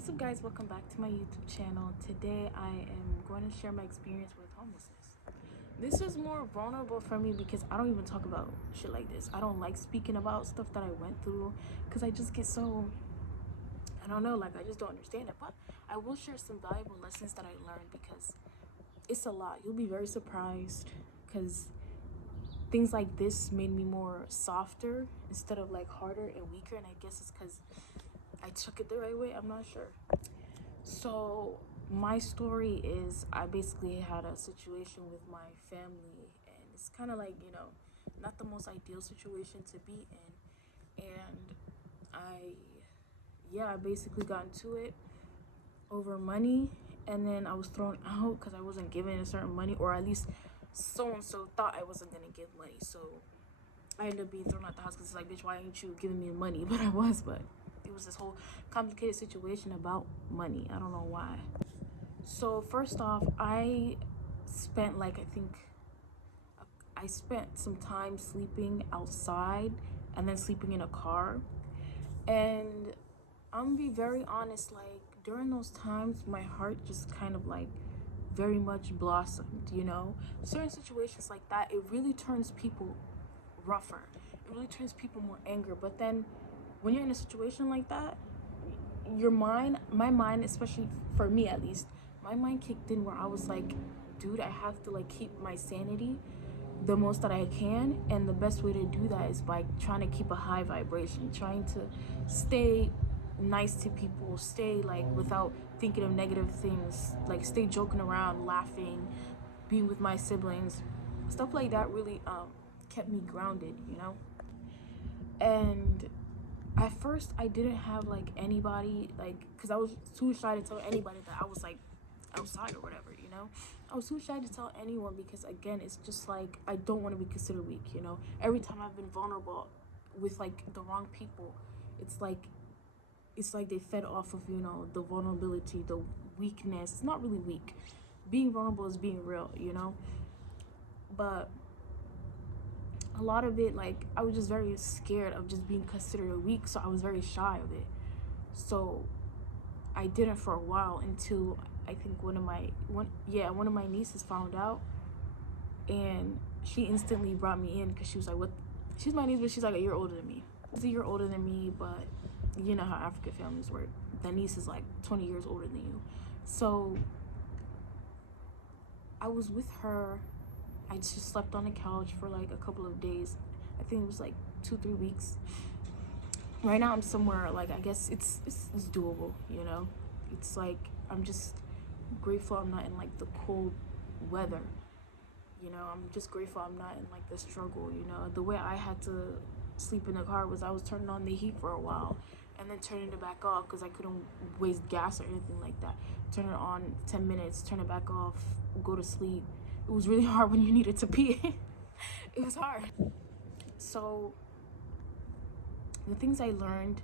What's up, guys? Welcome back to my YouTube channel. Today I am going to share my experience with homelessness. This was more vulnerable for me because I don't even talk about shit like this. I don't like speaking about stuff that I went through because I just get so, I don't know, like I just don't understand it. But I will share some valuable lessons that I learned because it's a lot. You'll be very surprised because things like this made me more softer instead of like harder and weaker, and I guess it's because I took it the right way. I'm not sure. So my story is I basically had a situation with my family, and it's kind of like, not the most ideal situation to be in. And I basically got into it over money, and then I was thrown out because I wasn't given a certain money, or at least so and so thought I wasn't gonna give money. So I ended up being thrown out the house because it's like, bitch, why ain't you giving me money? But it was this whole complicated situation about money. I don't know why. So first off, I spent I spent some time sleeping outside and then sleeping in a car. And I'm gonna be very honest, like during those times my heart just kind of like very much blossomed, certain situations like that, it really turns people rougher, it really turns people more angry. But then when you're in a situation like that, my mind, especially for me at least, my mind kicked in where I was like, dude, I have to like keep my sanity the most that I can, and the best way to do that is by trying to keep a high vibration, trying to stay nice to people, stay like without thinking of negative things, like stay joking around, laughing, being with my siblings, stuff like that really kept me grounded, And at first I didn't have like anybody, like, because I was too shy to tell anybody that I was like outside or whatever, I was too shy to tell anyone because, again, it's just like I don't want to be considered weak. Every time I've been vulnerable with like the wrong people, it's like they fed off of the vulnerability, the weakness. It's not really weak. Being vulnerable is being real, but a lot of it, like, I was just very scared of just being considered weak, so I was very shy of it. So I didn't for a while until I think one of my nieces found out, and she instantly brought me in because she was like, what? She's my niece, but she's like a year older than me. She's a year older than me, but you know how African families work. The niece is like 20 years older than you. So I was with her. I just slept on the couch for like a couple of days. I think it was like 2-3 weeks. Right now I'm somewhere, like, I guess it's doable, It's like I'm just grateful I'm not in like the cold weather, I'm just grateful I'm not in like the struggle. The way I had to sleep in the car was I was turning on the heat for a while and then turning it back off because I couldn't waste gas or anything like that. Turn it on 10 minutes, turn it back off, go to sleep. It was really hard when you needed to pee. It was hard. So the things I learned,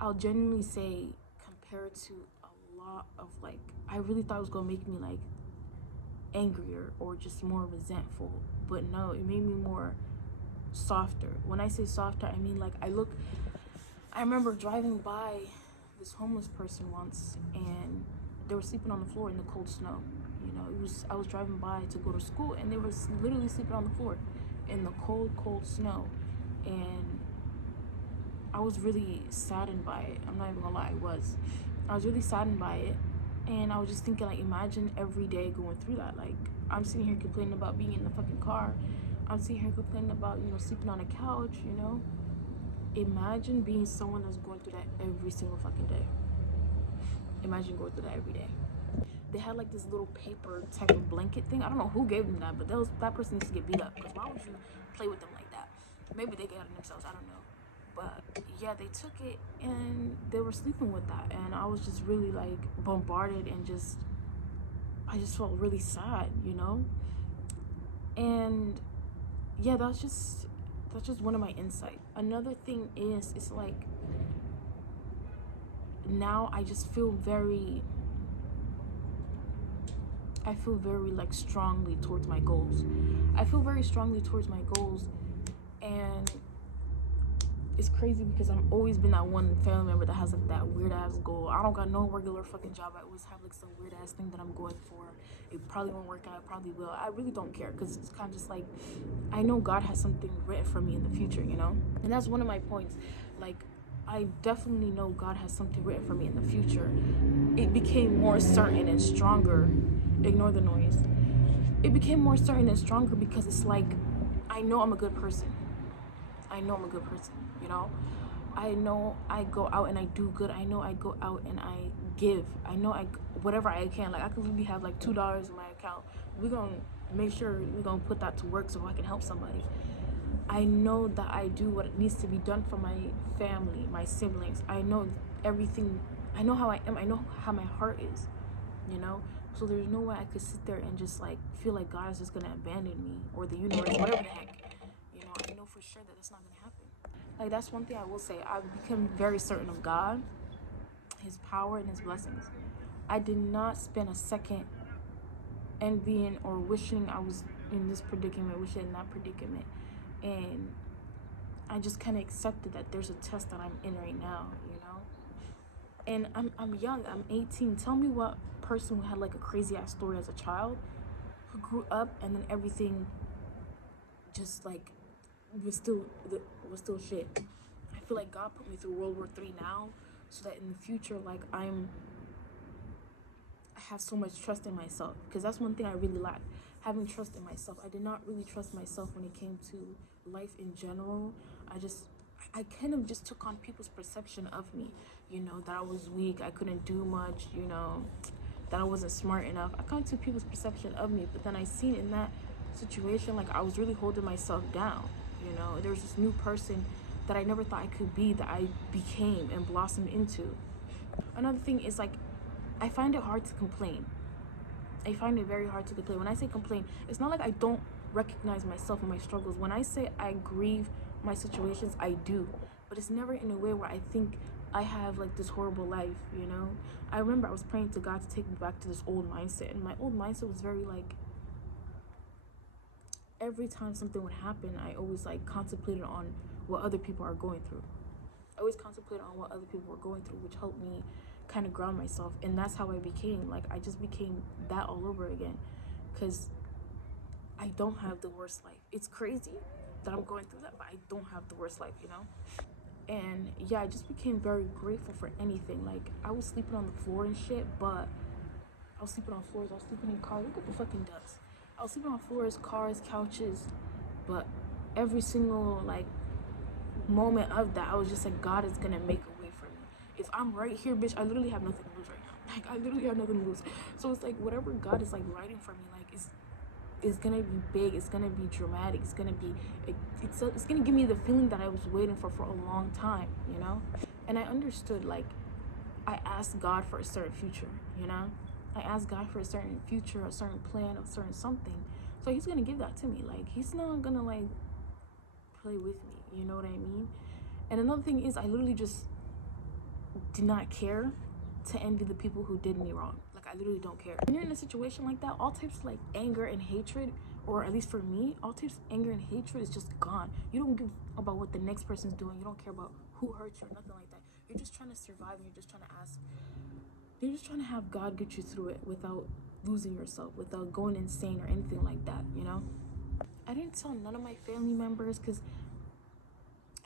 I'll genuinely say, compared to a lot of, like, I really thought it was gonna make me like angrier or just more resentful, but no, it made me more softer. When I say softer, I mean like I remember driving by this homeless person once, and they were sleeping on the floor in the cold snow. I was driving by to go to school, and they were literally sleeping on the floor in the cold snow, and I was really saddened by it. I'm not even gonna lie, I was really saddened by it. And I was just thinking, like, imagine every day going through that. Like, I'm sitting here complaining about being in the fucking car. I'm sitting here complaining about, sleeping on a couch, Imagine being someone that's going through that every single fucking day. Imagine going through that every day. They had like this little paper type of blanket thing. I don't know who gave them that, but that person needs to get beat up, because why would you play with them like that? Maybe they got it themselves, I don't know. But yeah, they took it and they were sleeping with that, and I was just really like bombarded, and I just felt really sad, And yeah, that's just one of my insights. Another thing is, it's like now I just feel very like strongly towards my goals. I feel very strongly towards my goals, and it's crazy because I've always been that one family member that has like that weird ass goal. I don't got no regular fucking job. I always have like some weird ass thing that I'm going for. It probably won't work out. It probably will. I really don't care because it's kind of just like I know God has something written for me in the future, you know? And that's one of my points. Like, I definitely know God has something written for me in the future. It became more certain and stronger. Ignore the noise. It became more certain and stronger because it's like I know I'm a good person. I know I'm a good person, you know? I know I go out and I do good. I know I go out and I give. I know whatever I can. Like I could really have like $2 in my account. We're gonna make sure we're gonna put that to work so I can help somebody. I know that I do what needs to be done for my family, my siblings. I know everything. I know how I am. I know how my heart is, you know? So there's no way I could sit there and just like feel like God is just gonna abandon me or the universe, whatever the heck. You know, I know for sure that that's not gonna happen. Like that's one thing I will say. I've become very certain of God, his power and his blessings. I did not spend a second envying or wishing I was in this predicament, wishing in that predicament. And I just kind of accepted that there's a test that I'm in right now, you know? And I'm young, I'm 18. Tell me what person who had like a crazy ass story as a child, who grew up and then everything just like was still shit. I feel like God put me through World War III now so that in the future, like I have so much trust in myself, because that's one thing I really lack, having trust in myself. I did not really trust myself when it came to life in general. I kind of just took on people's perception of me, you know, that I was weak, I couldn't do much, you know, that I wasn't smart enough. I kind of took people's perception of me, but then I seen in that situation, like I was really holding myself down, you know. There's this new person that I never thought I could be that I became and blossomed into. Another thing is like, I find it hard to complain. I find it very hard to complain. When I say complain, it's not like I don't recognize myself and my struggles. When I say I grieve my situations, I do. But it's never in a way where I think I have like this horrible life, you know? I remember I was praying to God to take me back to this old mindset. And my old mindset was very like, every time something would happen, I always like contemplated on what other people are going through. I always contemplated on what other people were going through, which helped me kind of ground myself. And that's how I became, like, I just became that all over again, because I don't have the worst life. It's crazy that I'm going through that, but I don't have the worst life, you know? And yeah, I just became very grateful for anything. Like, I was sleeping on the floor and shit, but I was sleeping on floors, I was sleeping in cars. Look at the fucking dust. I was sleeping on floors, cars, couches, but every single like moment of that, I was just like, God is gonna make a way for me. If I'm right here, bitch, I literally have nothing to lose right now. Like I literally have nothing to lose. So it's like whatever God is like writing for me, like it's gonna be big. It's gonna be dramatic. It's gonna be it's gonna give me the feeling that I was waiting for a long time, you know. And I understood, like, I asked God for a certain future, you know. I asked God for a certain future, a certain plan, a certain something. So he's gonna give that to me. Like he's not gonna like play with me, you know what I mean? And another thing is, I literally just did not care to envy the people who did me wrong. Like I literally don't care. When you're in a situation like that, all types of like anger and hatred, or at least for me, all types of anger and hatred is just gone. You don't give about what the next person's doing. You don't care about who hurt you or nothing like that. You're just trying to survive, and you're just trying to ask, you're just trying to have God get you through it without losing yourself, without going insane or anything like that, you know? I didn't tell none of my family members because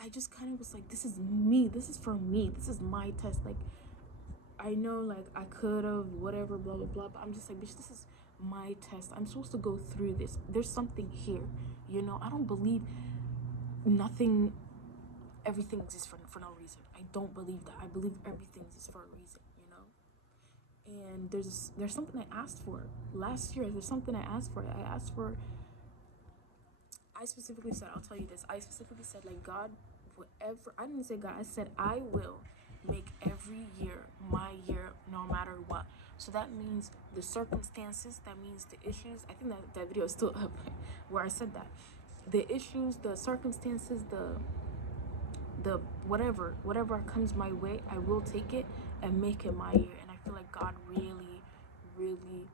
I just kind of was like, this is me. This is for me. This is my test. Like, I know, like, I could have, whatever, blah, blah, blah. But I'm just like, bitch, this is my test. I'm supposed to go through this. There's something here, you know? I don't believe nothing, everything exists for no reason. I don't believe that. I believe everything exists for a reason, you know? And there's something I asked for. Last year, there's something I asked for. I specifically said, I'll tell you this, I specifically said, like, God, whatever, I didn't say God, I said, I will make every year my year no matter what. So that means the circumstances, that means the issues. I think that video is still up where I said that. The issues, the circumstances, the whatever comes my way, I will take it and make it my year. And I feel like God really, really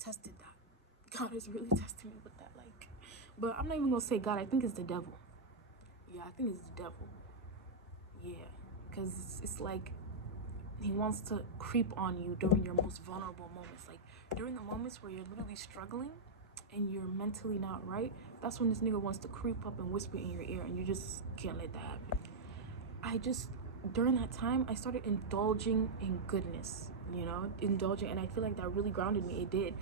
tested that. God is really testing me with that, like. But I'm not even gonna say God, I think it's the devil. Yeah, I think it's the devil. Yeah, because it's like he wants to creep on you during your most vulnerable moments. Like during the moments where you're literally struggling and you're mentally not right, that's when this nigga wants to creep up and whisper in your ear, and you just can't let that happen. I just, during that time, I started indulging in goodness, indulging, and I feel like that really grounded me. It did,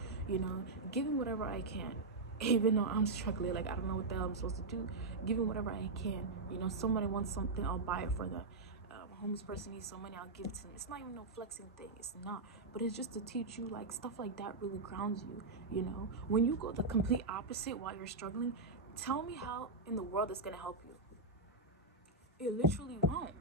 giving whatever I can, even though I'm struggling, like I don't know what the hell I'm supposed to do, giving whatever I can. Somebody wants something, I'll buy it for them. A homeless person needs some money, I'll give it to them. It's not even no flexing thing, it's not, but it's just to teach you, like, stuff like that really grounds you. When you go the complete opposite while you're struggling, tell me how in the world it's gonna help you. It literally won't.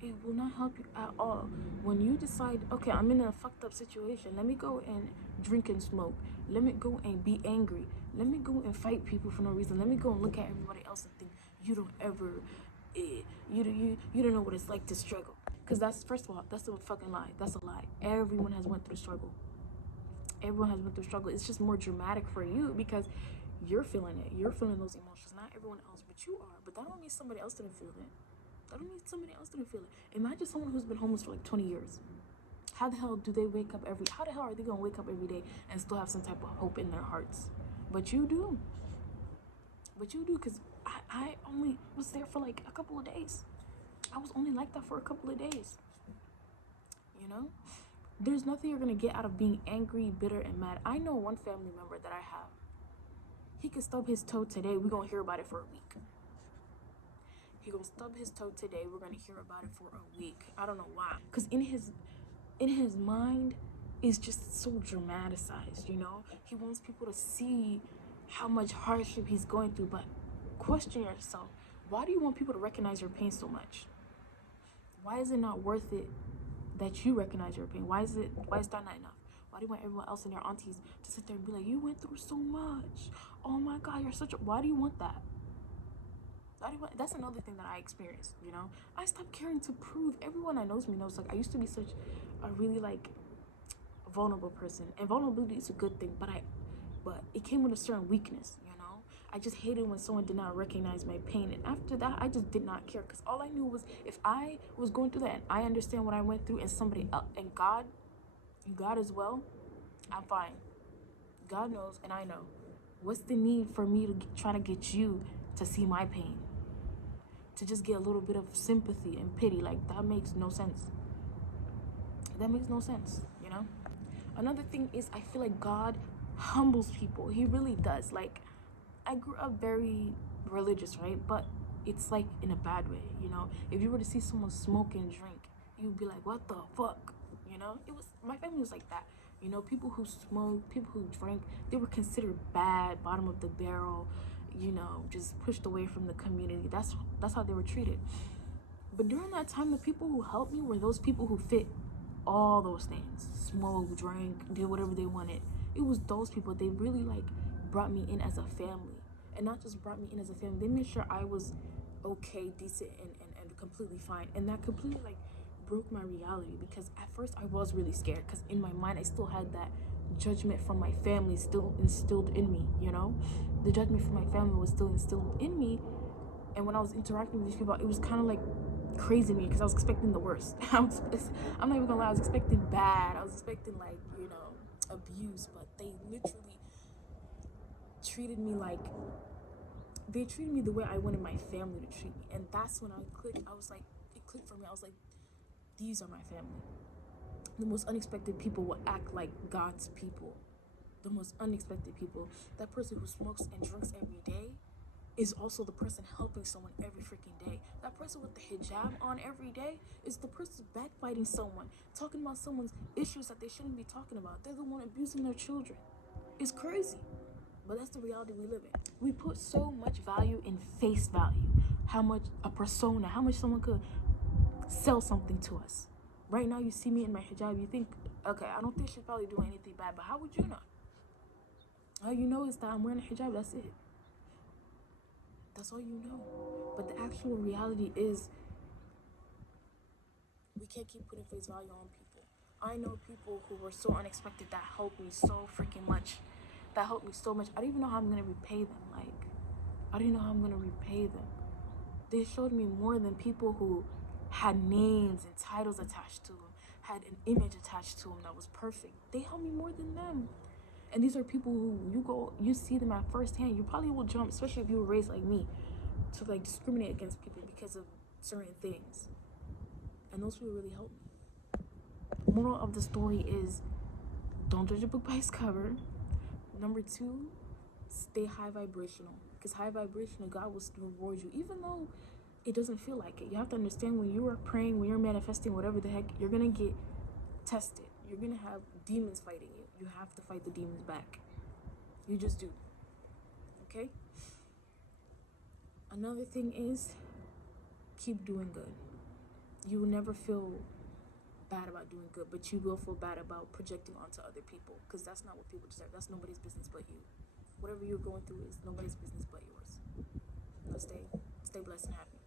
It will not help you at all. When you decide, okay, I'm in a fucked up situation, let me go and drink and smoke. Let me go and be angry. Let me go and fight people for no reason. Let me go and look at everybody else and think you don't ever, you don't know what it's like to struggle. Because that's, first of all, that's a fucking lie. That's a lie. Everyone has went through struggle. Everyone has went through struggle. It's just more dramatic for you because you're feeling it. You're feeling those emotions. Not everyone else, but you are. But that don't mean somebody else didn't feel it. That don't mean somebody else didn't feel it. Imagine someone who's been homeless for like 20 years. How the hell do they wake up how the hell are they gonna wake up every day and still have some type of hope in their hearts? But you do. Because I only was there for like a couple of days. I was only like that for a couple of days. There's nothing you're gonna get out of being angry, bitter, and mad. I know one family member that I have. He could stub his toe today. We're gonna hear about it for a week. He gonna stub his toe today. We're gonna hear about it for a week. I don't know why. Cause in his mind is just so dramatized. He wants people to see how much hardship he's going through. But question yourself: why do you want people to recognize your pain so much? Why is it not worth it that you recognize your pain? Why is that not enough? Why do you want everyone else and their aunties to sit there and be like, you went through so much? Oh my God, you're such a... Why do you want that? That's another thing that I experienced, I stopped caring to prove. Everyone that knows me knows, like, I used to be such a really, like, vulnerable person. And vulnerability is a good thing, but it came with a certain weakness, I just hated when someone did not recognize my pain. And after that, I just did not care, because all I knew was if I was going through that and I understand what I went through, and somebody else, and God as well, I'm fine. God knows and I know. What's the need for me to try to get you to see my pain? To just get a little bit of sympathy and pity? Like, that makes no sense. That makes no sense, Another thing is, I feel like God humbles people. He really does. Like, I grew up very religious, right? But it's like in a bad way, If you were to see someone smoke and drink, you'd be like, what the fuck? My family was like that. People who smoked, people who drank, they were considered bad, bottom of the barrel, just pushed away from the community. That's how they were treated. But during that time, the people who helped me were those people who fit all those things. Smoked, drank, did whatever they wanted. It was those people. They really, like, brought me in as a family. And not just brought me in as a family, they made sure I was okay, decent, and completely fine. And that completely, like, broke my reality, because at first I was really scared, because in my mind I still had that judgment from my family still instilled in me. The judgment from my family was still instilled in me. And when I was interacting with these people, it was kind of like crazy to me, because I was expecting the worst. I'm not even gonna lie, I was expecting bad. I was expecting, like, abuse. But they literally treated me like, they treated me the way I wanted my family to treat me. And that's when I clicked. I was like, it clicked for me. I was like, these are my family. The most unexpected people will act like God's people. The most unexpected people. That person who smokes and drinks every day is also the person helping someone every freaking day. That person with the hijab on every day is the person backbiting someone, talking about someone's issues that they shouldn't be talking about. They're the one abusing their children. It's crazy. But that's the reality we live in. We put so much value in face value. How much a persona, how much someone could sell something to us. Right now, you see me in my hijab, you think, okay, I don't think she's probably doing anything bad, but how would you know? All you know is that I'm wearing a hijab, that's it. That's all you know. But the actual reality is, we can't keep putting face value on people. I know people who were so unexpected that helped me so freaking much. That helped me so much. I don't even know how I'm gonna repay them. Like, I don't even know how I'm gonna repay them. They showed me more than people who had names and titles attached to them, had an image attached to them that was perfect. They helped me more than them. And these are people who you see them at first hand. You probably will jump, especially if you were raised like me, to like discriminate against people because of certain things. And those people really helped me. Moral of the story is, don't judge a book by its cover. Number 2, stay high vibrational. Because high vibrational, God will reward you, even though it doesn't feel like it. You have to understand, when you are praying, when you're manifesting, whatever the heck, you're going to get tested. You're going to have demons fighting you. You have to fight the demons back. You just do. Okay? Another thing is, keep doing good. You will never feel bad about doing good, but you will feel bad about projecting onto other people, because that's not what people deserve. That's nobody's business but you. Whatever you're going through is nobody's business but yours. Now stay blessed and happy.